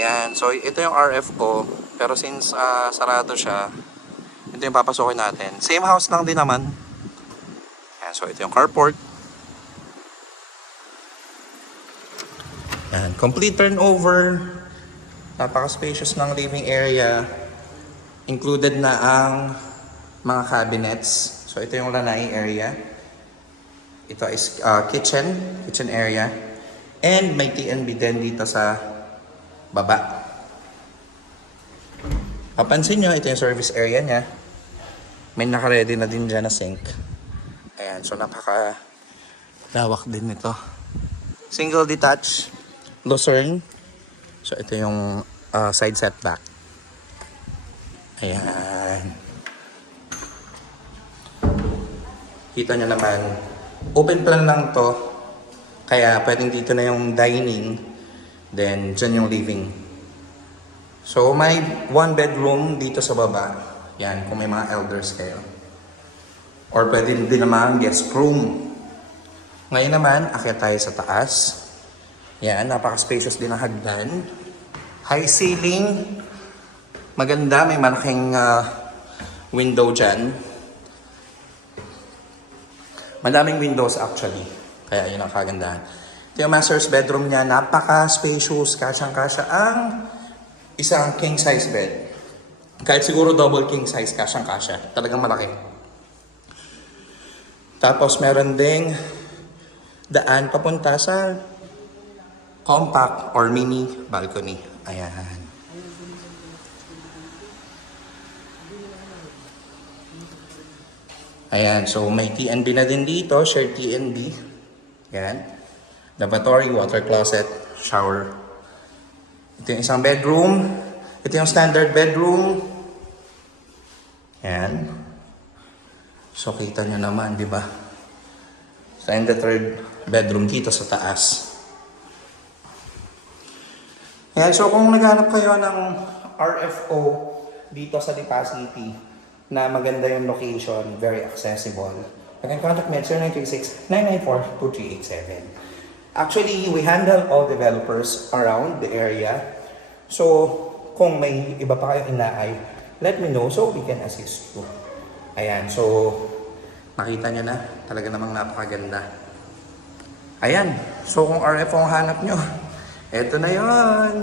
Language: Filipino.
Ayan, so ito yung RF ko. Pero since sarado siya, ito yung papasokin natin. Same house lang din naman. Ayan, so ito yung carport. Ayan, complete turnover. Napaka-spacious ng living area. Included na ang mga cabinets. So ito yung lanai area. Ito is kitchen area. And may TNB din dito sa baba. Papansin nyo, ito yung service area niya. May naka-ready na din dyan na sink. Ayan, so napaka-lawak din nito. Single detached lucerne. So ito yung side setback. Ayan. Kita nyo naman, open plan lang to. Kaya pwedeng dito na yung dining. Then, dyan yung living. So, may one bedroom dito sa baba. Yan, kung may mga elders kayo. Or pwede din naman guest room. Ngayon naman, akyat tayo sa taas. Yan, napaka-spacious din ang hagdan. High ceiling. Maganda, may malaking window dyan. Madaming windows actually. Kaya yun ang kagandahan. Ito yung master's bedroom niya, napaka-spacious, kasyang-kasya ang isang king-size bed. Kahit siguro double king-size, kasyang-kasya. Talagang malaki. Tapos meron ding daan papunta sa compact or mini balcony. Ayan. Ayan, so may TNB na din dito, shared TNB. Ayan. Lavatory, water closet, shower. Ito yung isang bedroom. Ito yung standard bedroom. Ayan. So, kita nyo naman, di ba? So, and the third bedroom dito sa taas. Ayan, so kung naghanap kayo ng RFO dito sa Lipa City, na maganda yung location, very accessible, you can contact me at 0936-994-2387. Actually, we handle all developers around the area. So, kung may iba pa kayong inaay, let me know so we can assist you. Ayan, so, nakita nyo na, talaga namang napakaganda. Ayan, so kung RF ang hanap nyo, eto na yon.